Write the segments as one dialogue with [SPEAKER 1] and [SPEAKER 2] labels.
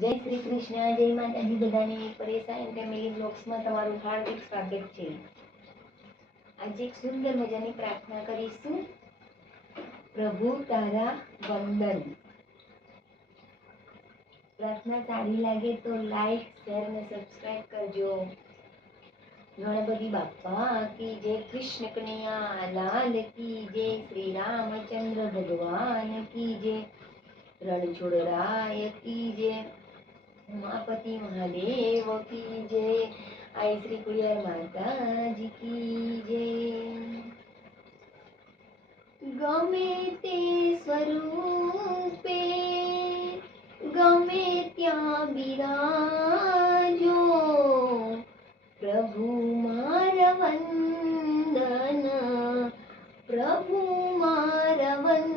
[SPEAKER 1] જય શ્રી કૃષ્ણ જય માતાજી બધાને પરેશાન ફેમિલી બ્લોગ્સમાં તમારું હાર્દિક સ્વાગત છે આજે એક સુંદર મજાની પ્રાર્થના કરીશું પ્રભુ તારા વંદન પ્રાર્થના સારી લાગે તો લાઈક શેર અને સબસ્ક્રાઇબ કરજો ગણપતિ બાપા કી જય કૃષ્ણ કનૈયા લાલ કી જય શ્રી રામચંદ્ર ભગવાન કી જય રણછોડરાય કી જય उमापति महादेव की जय। आई श्री कुड़िया माता जी की जय।
[SPEAKER 2] गमे ते स्वरूपे, गमे त्या बिराजो प्रभु मारवंदन प्रभु मारवंदन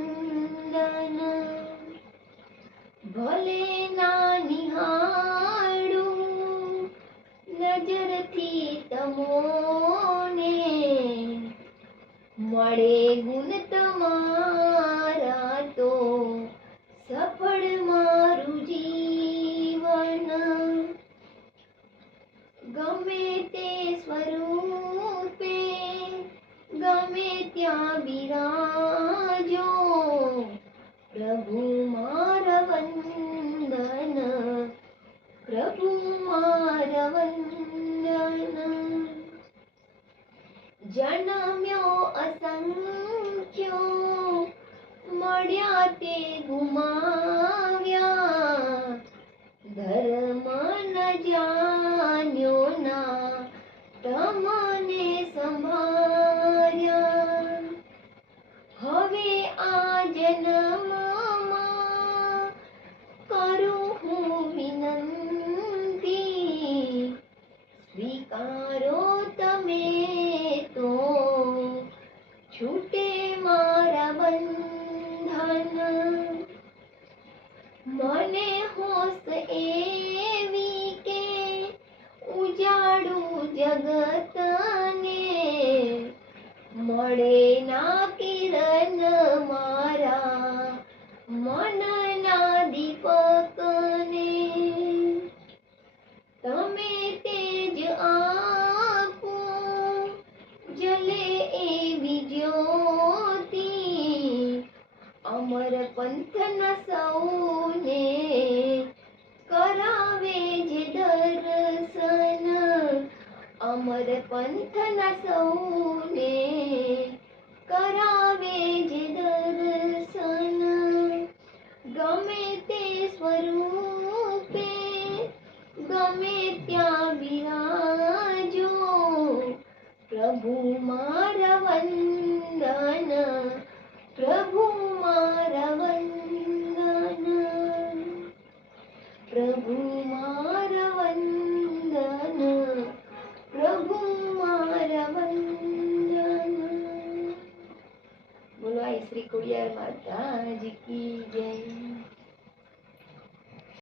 [SPEAKER 2] भोलेना નજરથી તમોને મળે ગુણ તમારા તો સફળ મારું જીવન ગમે તે સ્વરૂપે ગમે ત્યાં બિરાજો കുമാരവല്ലനം ജണമ്യോ അസംഖ്യോ മടിയാത്തെ കുമാര સ્વીકારો તમે તો છૂટે મારા બંધન. મને હોશ એવી કે ઉજાડું જગતને મળે ના એવી જ્યોતિ અમર પંથના સૌને કરાવે જે દર્શન અમર પંથના સૌને કરાવે જે દર્શન ગમે તે સ્વરૂપે ગમે ત્યાં બિરાજો પ્રભુ મારા વંદન પ્રભુ મારા વંદન પ્રભુ મારા વંદન પ્રભુ મારા વંદન બોલો આઈ શ્રી કુડિયાર માતાજી કી જય